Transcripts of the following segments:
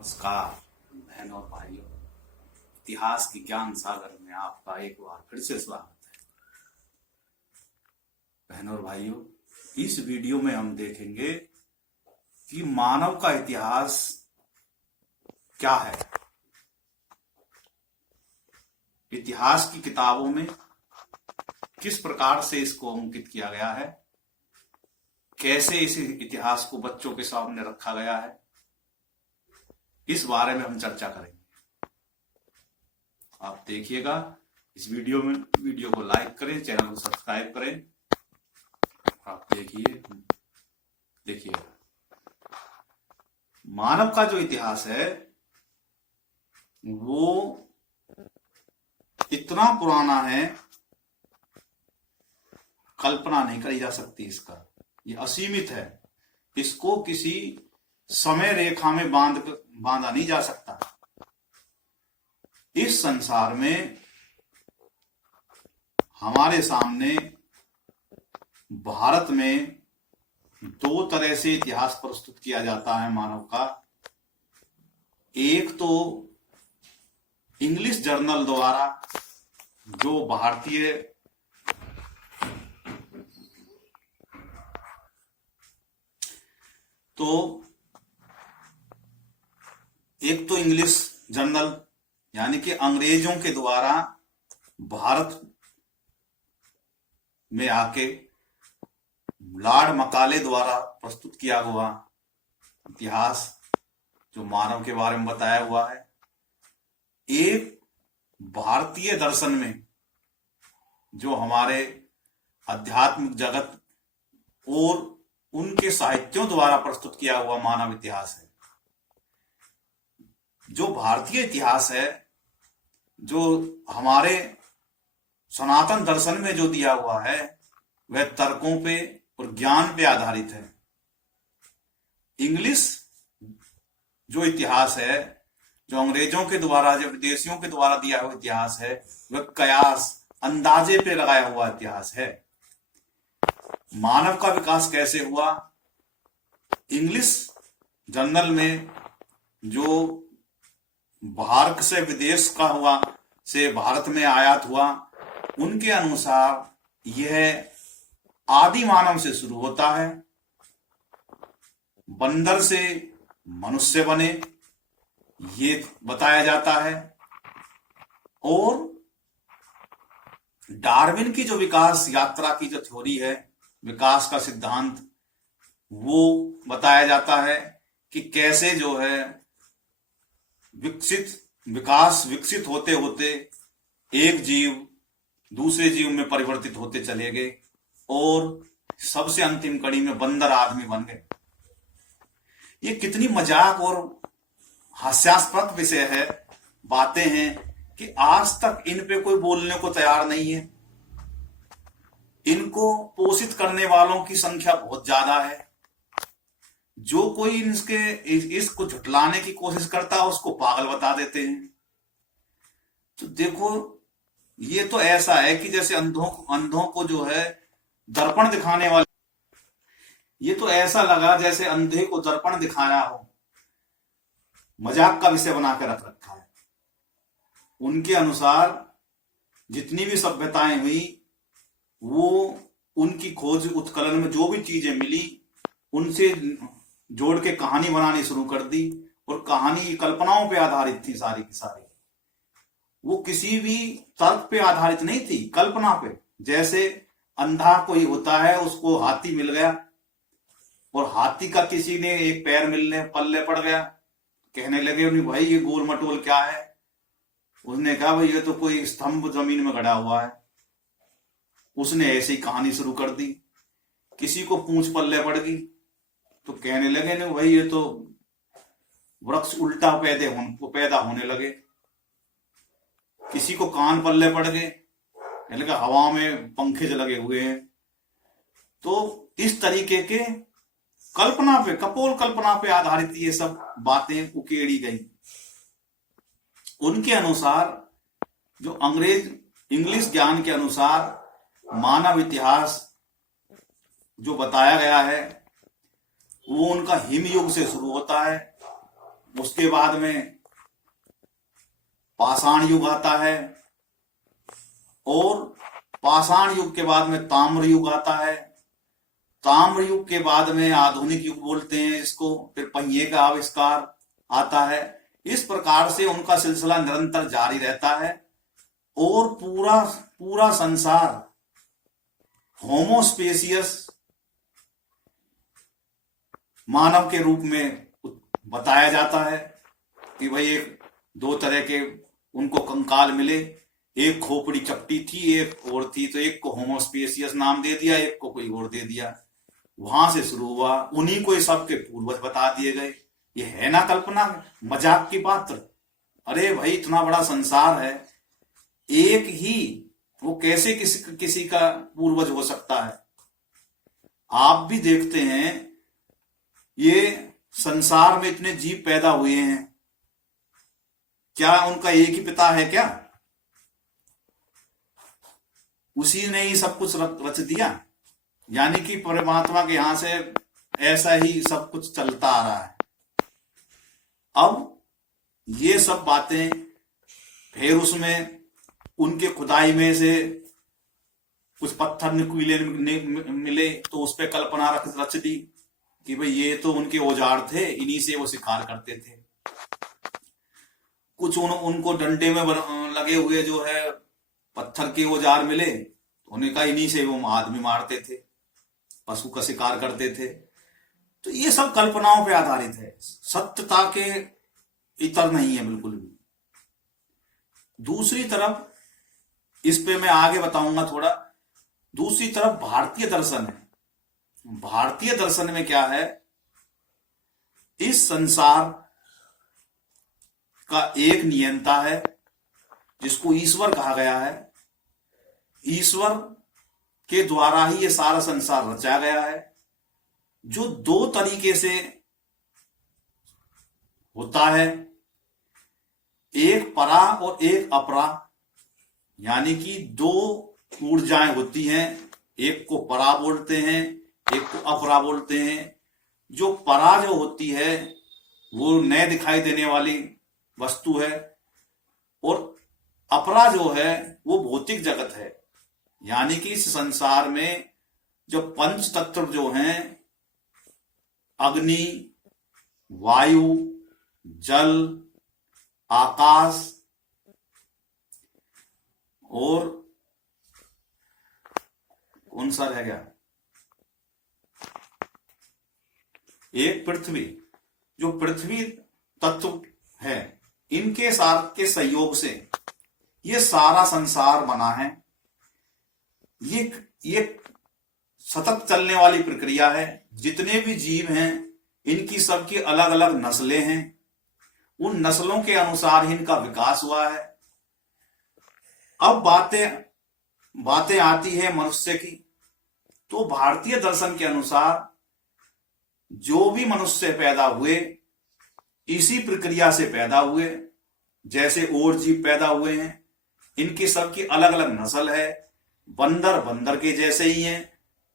नमस्कार बहनों और भाइयों। इतिहास की ज्ञान सागर में आपका एक बार फिर से स्वागत है। बहनों और भाइयों, इस वीडियो में हम देखेंगे कि मानव का इतिहास क्या है। इतिहास की किताबों में किस प्रकार से इसको अंकित किया गया है, कैसे इस इतिहास को बच्चों के सामने रखा गया है, इस बारे में हम चर्चा करेंगे। आप देखिएगा इस वीडियो को लाइक करें, चैनल को सब्सक्राइब करें। आप देखिएगा मानव का जो इतिहास है वो इतना पुराना है, कल्पना नहीं करी जा सकती इसका। ये असीमित है, इसको किसी समय रेखा में बांधा नहीं जा सकता। इस संसार में हमारे सामने भारत में दो तरह से इतिहास प्रस्तुत किया जाता है मानव का। एक तो इंग्लिश जर्नल द्वारा, जो भारतीय एक तो इंग्लिश जर्नल यानी कि अंग्रेजों के द्वारा भारत में आके लॉर्ड मकाले द्वारा प्रस्तुत किया हुआ इतिहास जो मानव के बारे में बताया हुआ है। एक भारतीय दर्शन में जो हमारे आध्यात्मिक जगत और उनके साहित्यों द्वारा प्रस्तुत किया हुआ मानव इतिहास है। जो भारतीय इतिहास है, जो हमारे सनातन दर्शन में जो दिया हुआ है, वह तर्कों पे और ज्ञान पे आधारित है। इंग्लिश जो इतिहास है, जो अंग्रेजों के द्वारा, जो विदेशियों के द्वारा दिया हुआ इतिहास है, वह कयास, अंदाजे पे लगाया हुआ इतिहास है। मानव का विकास कैसे हुआ, इंग्लिश जर्नल में जो भारत से विदेश का हुआ से भारत में आयात हुआ, उनके अनुसार यह आदि मानव से शुरू होता है। बंदर से मनुष्य बने, ये बताया जाता है। और डार्विन की जो विकास यात्रा की जो थ्योरी है, विकास का सिद्धांत, वो बताया जाता है कि कैसे जो है विकसित होते होते एक जीव दूसरे जीव में परिवर्तित होते चले गए और सबसे अंतिम कड़ी में बंदर आदमी बन गए। ये कितनी मजाक और हास्यास्पद विषय है, बातें हैं कि आज तक इन पे कोई बोलने को तैयार नहीं है। इनको पोषित करने वालों की संख्या बहुत ज्यादा है। जो कोई इसको झुटलाने की कोशिश करता है उसको पागल बता देते हैं। तो देखो, ये तो ऐसा है कि जैसे अंधों को जो है दर्पण दिखाने वाले, ये तो ऐसा लगा जैसे अंधे को दर्पण दिखाया हो, मजाक का विषय बना के रख रखा है। उनके अनुसार जितनी भी सभ्यताएं हुई, वो उनकी खोज उत्खनन में जो भी चीजें मिली उनसे जोड़ के कहानी बनानी शुरू कर दी। और कहानी कल्पनाओं पे आधारित थी सारी की सारी। वो किसी भी तर्क पे आधारित नहीं थी, कल्पना पे। जैसे अंधा कोई होता है, उसको हाथी मिल गया और हाथी का किसी ने एक पैर मिलने पल्ले पड़ गया, कहने लगे उन्हें, भाई ये गोल मटोल क्या है। उसने कहा, भाई ये तो कोई स्तंभ जमीन में गड़ा हुआ है। उसने ऐसे ही कहानी शुरू कर दी। किसी को पूंछ पल्ले पड़ गई तो कहने लगे, नहीं भाई ये तो वृक्ष उल्टा पैदा होने लगे। किसी को कान पल्ले पड़ गए, कहने लगा हवा में पंखे लगे हुए हैं। तो इस तरीके के कल्पना पे, कपोल कल्पना पे आधारित ये सब बातें उकेड़ी गई। उनके अनुसार, जो इंग्लिश ज्ञान के अनुसार मानव इतिहास जो बताया गया है, वो उनका हिम युग से शुरू होता है। उसके बाद में पाषाण युग आता है, और पाषाण युग के बाद में ताम्र युग आता है। ताम्र युग के बाद में आधुनिक युग बोलते हैं इसको, फिर पहिए का आविष्कार आता है। इस प्रकार से उनका सिलसिला निरंतर जारी रहता है, और पूरा पूरा संसार होमोस्पेसियस मानव के रूप में बताया जाता है कि भाई एक दो तरह के उनको कंकाल मिले, एक खोपड़ी चपटी थी, एक और थी, तो एक को होमोस्पेसियस नाम दे दिया, एक को कोई और दे दिया। वहां से शुरू हुआ, उन्हीं को सबके पूर्वज बता दिए गए। ये है ना कल्पना, मजाक की पात्र। अरे भाई इतना बड़ा संसार है, एक ही वो कैसे किसी का पूर्वज हो सकता है? आप भी देखते हैं ये संसार में इतने जीव पैदा हुए हैं, क्या उनका एक ही पिता है क्या? उसी ने ही सब कुछ रच दिया, यानी कि परमात्मा के यहां से ऐसा ही सब कुछ चलता आ रहा है। अब ये सब बातें फिर उसमें उनके खुदाई में से कुछ पत्थर नुकीले मिले, तो उस पर कल्पना रच दी कि भाई ये तो उनके औजार थे, इन्हीं से वो शिकार करते थे। कुछ उनको डंडे में लगे हुए जो है पत्थर के औजार मिले, उन्हें कहा इन्हीं से वो आदमी मारते थे, पशु का शिकार करते थे। तो ये सब कल्पनाओं पे आधारित है, सत्यता के इतर नहीं है बिल्कुल भी। दूसरी तरफ, इस पे मैं आगे बताऊंगा थोड़ा, दूसरी तरफ भारतीय दर्शन है। भारतीय दर्शन में क्या है, इस संसार का एक नियंता है जिसको ईश्वर कहा गया है। ईश्वर के द्वारा ही ये सारा संसार रचा गया है, जो दो तरीके से होता है, एक परा और एक अपरा, यानी कि दो ऊर्जाएं होती हैं, एक को परा बोलते हैं, एक को अपरा बोलते हैं। जो परा जो होती है वो न दिखाई देने वाली वस्तु है, और अपरा जो है वो भौतिक जगत है। यानी कि इस संसार में जो पंच तत्व जो हैं, अग्नि, वायु, जल, आकाश और कौन सा रह गया, एक पृथ्वी, जो पृथ्वी तत्व है, इनके साथ के सहयोग से ये सारा संसार बना है। ये सतत चलने वाली प्रक्रिया है। जितने भी जीव हैं इनकी सबकी अलग अलग नस्लें हैं, उन नस्लों के अनुसार ही इनका विकास हुआ है। अब बातें आती है मनुष्य की, तो भारतीय दर्शन के अनुसार जो भी मनुष्य पैदा हुए इसी प्रक्रिया से पैदा हुए। जैसे और जीव पैदा हुए हैं, इनकी सबकी अलग अलग नस्ल है। बंदर बंदर के जैसे ही है,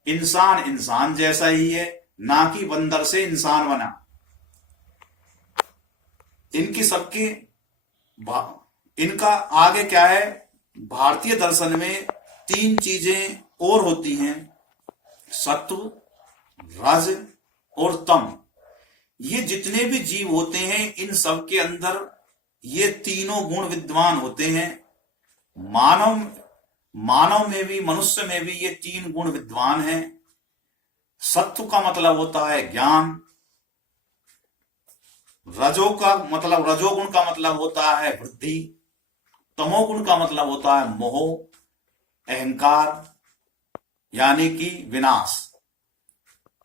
इंसान इंसान जैसा ही है, ना कि बंदर से इंसान बना। इनकी सबकी इनका आगे क्या है, भारतीय दर्शन में तीन चीजें और होती हैं, सत्व, रज और तम। ये जितने भी जीव होते हैं इन सब के अंदर ये तीनों गुण विद्यमान होते हैं। मानव में भी, मनुष्य में भी ये तीन गुण विद्वान हैं। सत्व का मतलब होता है ज्ञान, रजोगुण का मतलब होता है वृद्धि, तमोगुण का मतलब होता है मोह, अहंकार, यानी कि विनाश।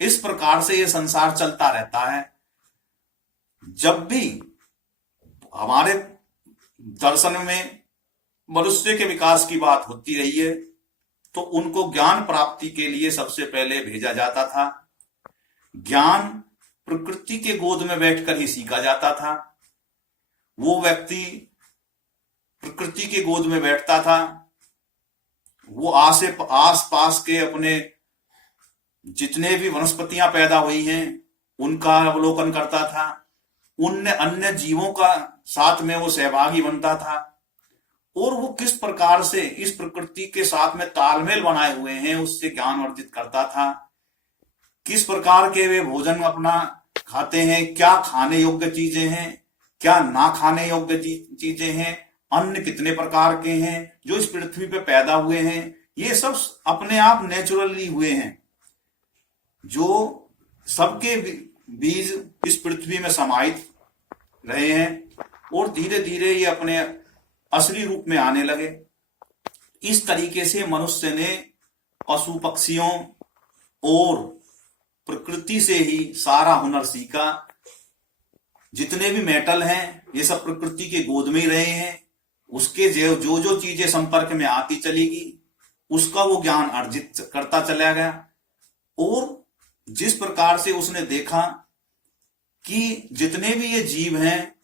इस प्रकार से ये संसार चलता रहता है। जब भी हमारे दर्शन में मनुष्य के विकास की बात होती रही है, तो उनको ज्ञान प्राप्ति के लिए सबसे पहले भेजा जाता था। ज्ञान प्रकृति के गोद में बैठकर ही सीखा जाता था। वो व्यक्ति प्रकृति के गोद में बैठता था, वो आस पास के अपने जितने भी वनस्पतियां पैदा हुई हैं उनका अवलोकन करता था, उन अन्य जीवों का साथ में वो सहभागी बनता था, और वो किस प्रकार से इस प्रकृति के साथ में तालमेल बनाए हुए हैं उससे ज्ञान अर्जित करता था। किस प्रकार के वे भोजन अपना खाते हैं, क्या खाने योग्य चीजें हैं, क्या ना खाने योग्य चीजें हैं, अन्न कितने प्रकार के हैं जो इस पृथ्वी पे पैदा हुए हैं, ये सब अपने आप नेचुरली हुए हैं, जो सबके बीज इस पृथ्वी में समाहित रहे हैं और धीरे धीरे ये अपने असली रूप में आने लगे। इस तरीके से मनुष्य ने पशु पक्षियों और प्रकृति से ही सारा हुनर सीखा। जितने भी मेटल हैं ये सब प्रकृति के गोद में ही रहे हैं, उसके जो जो चीजें संपर्क में आती चलेगी उसका वो ज्ञान अर्जित करता चला गया। और जिस प्रकार से उसने देखा कि जितने भी ये जीव हैं,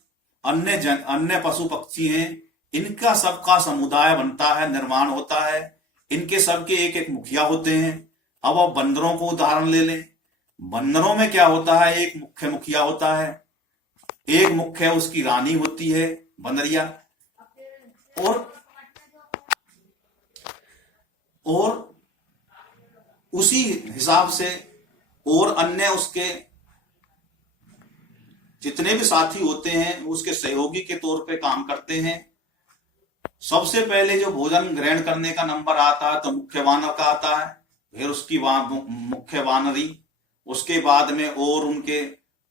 अन्य पशु पक्षी हैं, इनका सबका समुदाय बनता है, निर्माण होता है, इनके सबके एक एक मुखिया होते हैं। अब आप बंदरों को उदाहरण ले लें, बंदरों में क्या होता है, एक मुख्य मुखिया होता है, एक मुख्य उसकी रानी होती है बंदरिया, और उसी हिसाब से और अन्य उसके जितने भी साथी होते हैं उसके सहयोगी के तौर पे काम करते हैं। सबसे पहले जो भोजन ग्रहण करने का नंबर आता है तो मुख्य वानर का आता है, फिर उसकी मुख्य वानरी, उसके बाद में और उनके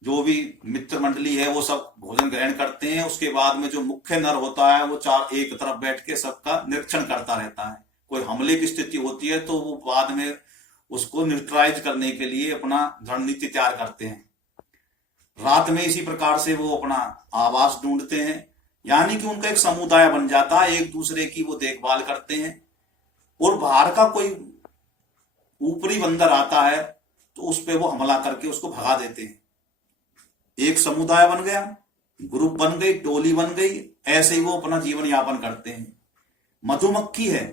जो भी मित्र मंडली है वो सब भोजन ग्रहण करते हैं। उसके बाद में जो मुख्य नर होता है वो चार एक तरफ बैठ के सबका निरीक्षण करता रहता है। कोई हमले की स्थिति होती है तो वो बाद में उसको न्यूट्रलाइज करने के लिए अपना रणनीति तैयार करते हैं। रात में इसी प्रकार से वो अपना आवास ढूंढते हैं, यानी कि उनका एक समुदाय बन जाता है, एक दूसरे की वो देखभाल करते हैं। और बाहर का कोई ऊपरी बंदर आता है तो उस पर वो हमला करके उसको भगा देते हैं। एक समुदाय बन गया, ग्रुप बन गई, टोली बन गई, ऐसे ही वो अपना जीवन यापन करते हैं। मधुमक्खी है,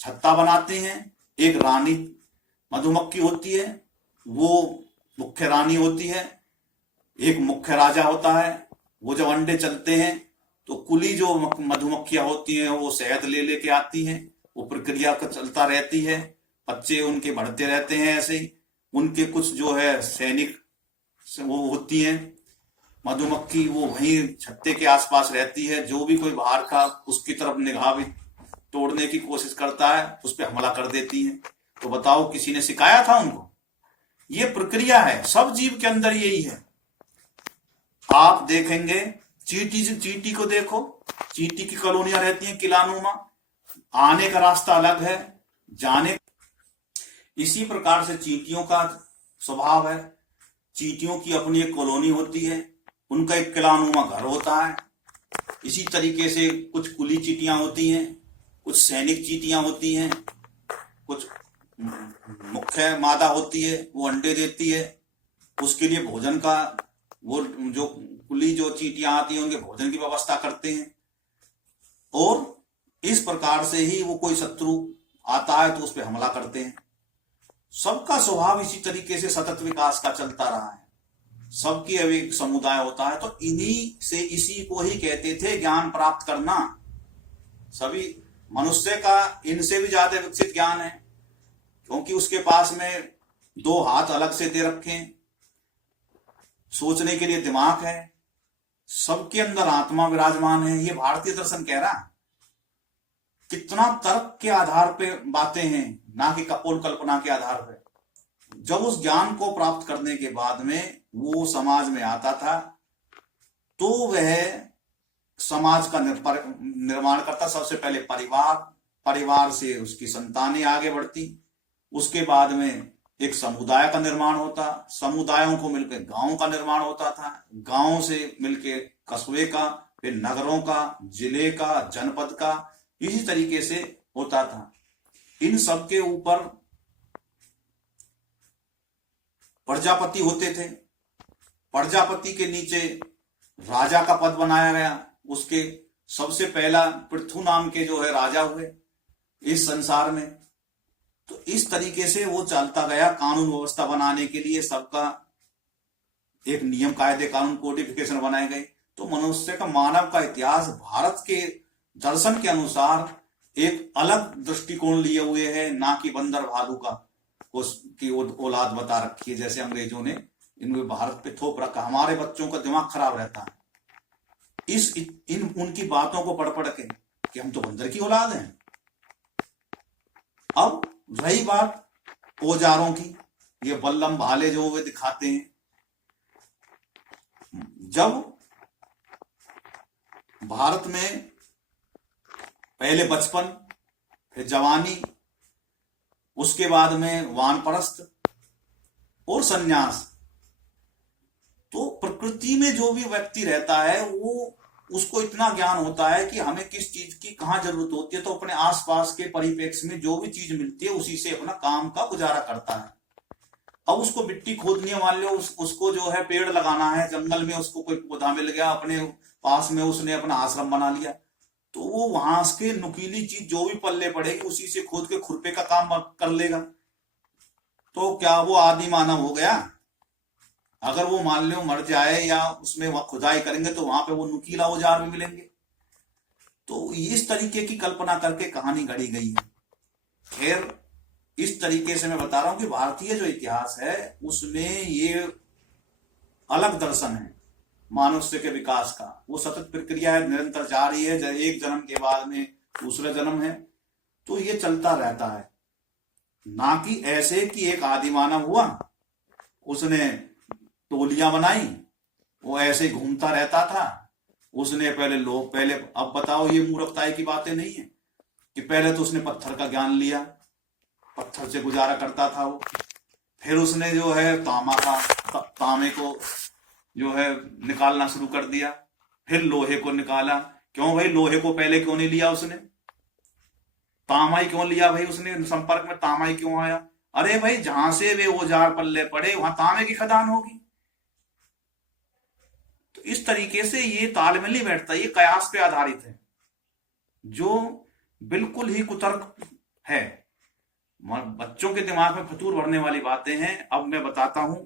छत्ता बनाते हैं, एक रानी मधुमक्खी होती है, वो मुख्य रानी होती है, एक मुख्य राजा होता है। वो जब अंडे चलते हैं तो कुली जो मधुमक्खियां होती हैं वो शहद ले लेके आती हैं, वो प्रक्रिया का चलता रहती है, बच्चे उनके बढ़ते रहते हैं। ऐसे ही उनके कुछ जो है सैनिक वो होती हैं मधुमक्खी, वो वहीं छत्ते के आसपास रहती है। जो भी कोई बाहर का उसकी तरफ निगाह भी तोड़ने की कोशिश करता है उस पर हमला कर देती है। तो बताओ किसी ने सिखाया था उनको? ये प्रक्रिया है, सब जीव के अंदर यही है। आप देखेंगे चींटी को देखो, चींटी की कॉलोनियां रहती हैं किलानुमा, आने का रास्ता अलग है, जाने। इसी प्रकार से चींटियों का स्वभाव है, चींटियों की अपनी एक कॉलोनी होती है, उनका एक किलानुमा घर होता है। इसी तरीके से कुछ कुली चींटियां होती हैं, कुछ सैनिक चींटियां होती हैं, कुछ मुख्य मादा होती है, वो अंडे देती है, उसके लिए भोजन का वो जो कुली जो चींटियां आती हैं उनके भोजन की व्यवस्था करते हैं। और इस प्रकार से ही वो कोई शत्रु आता है तो उस पर हमला करते हैं। सबका स्वभाव इसी तरीके से सतत विकास का चलता रहा है, सबकी अब एक समुदाय होता है। तो इन्हीं से इसी को ही कहते थे ज्ञान प्राप्त करना। सभी मनुष्य का इनसे भी ज्यादा विकसित ज्ञान है, क्योंकि उसके पास में दो हाथ अलग से दे रखे हैं, सोचने के लिए दिमाग है, सबके अंदर आत्मा विराजमान है। ये भारतीय दर्शन कह रहा है। कितना तर्क के आधार पे बातें हैं, ना कि कपोल कल्पना के आधार पे। जब उस ज्ञान को प्राप्त करने के बाद में वो समाज में आता था तो वह समाज का निर्माण करता। सबसे पहले परिवार से उसकी संतानें आगे बढ़ती, उसके बाद में एक समुदाय का निर्माण होता, समुदायों को मिलकर गांव का निर्माण होता था, गांव से मिलकर कस्बे का, फिर नगरों का, जिले का, जनपद का, इसी तरीके से होता था। इन सब के ऊपर प्रजापति होते थे, प्रजापति के नीचे राजा का पद बनाया गया। उसके सबसे पहला पृथु नाम के जो है राजा हुए इस संसार में। तो इस तरीके से वो चलता गया, कानून व्यवस्था बनाने के लिए सबका एक नियम कायदे कानून कोडिफिकेशन बनाए गए। तो मनुष्य का मानव का इतिहास भारत के दर्शन के अनुसार एक अलग दृष्टिकोण लिए हुए है, ना कि बंदर भालू का उसकी औलाद बता रखी है जैसे अंग्रेजों ने इनमें भारत पे थोप रखा। हमारे बच्चों का दिमाग खराब रहता है उनकी बातों को पढ़ पढ़ के कि हम तो बंदर की औलाद हैं। अब रही बात औजारों की, ये बल्लम भाले जो वे दिखाते हैं, जब भारत में पहले बचपन, फिर जवानी, उसके बाद में वानप्रस्थ और संन्यास, तो प्रकृति में जो भी व्यक्ति रहता है वो उसको इतना ज्ञान होता है कि हमें किस चीज की कहाँ जरूरत होती है, तो अपने आसपास के परिप्रेक्ष्य में जो भी चीज मिलती है उसी से अपना काम का गुजारा करता है। अब उसको मिट्टी खोदनी मान लो, उसको जो है पेड़ लगाना है जंगल में, उसको कोई पौधा मिल गया अपने पास में, उसने अपना आश्रम बना लिया, तो वो वहां के नुकीली चीज जो भी पल्ले पड़ेगी उसी से खोद के खुरपे का काम कर लेगा। तो क्या वो आदि मानव हो गया? अगर वो मान लो मर जाए या उसमें वह खुदाई करेंगे तो वहां पे वो नुकीला औजार भी मिलेंगे। तो इस तरीके की कल्पना करके कहानी गढ़ी गई है। खैर, इस तरीके से मैं बता रहा हूं कि भारतीय जो इतिहास है उसमें ये अलग दर्शन है मनुष्य के विकास का। वो सतत प्रक्रिया है, निरंतर जारी है, एक जन्म के बाद में दूसरा जन्म है, तो ये चलता रहता है। ना कि ऐसे कि एक आदि मानव हुआ, उसने टोलियां बनाई, वो ऐसे घूमता रहता था, उसने पहले अब बताओ, ये मूर्खताई की बातें नहीं है कि पहले तो उसने पत्थर का ज्ञान लिया, पत्थर से गुजारा करता था वो, फिर उसने जो है तांबे को जो है निकालना शुरू कर दिया, फिर लोहे को निकाला। क्यों भाई, लोहे को पहले क्यों नहीं लिया उसने? तांबा ही क्यों लिया भाई उसने? संपर्क में तांबा ही क्यों आया? अरे भाई, जहां से वे औजार पल्ले पड़े वहां तांबे की खदान होगी। तो इस तरीके से ये तालमेल नहीं बैठता, ये कयास पे आधारित है जो बिल्कुल ही कुतर्क है। बच्चों के दिमाग में फतूर भरने वाली बातें हैं। अब मैं बताता हूं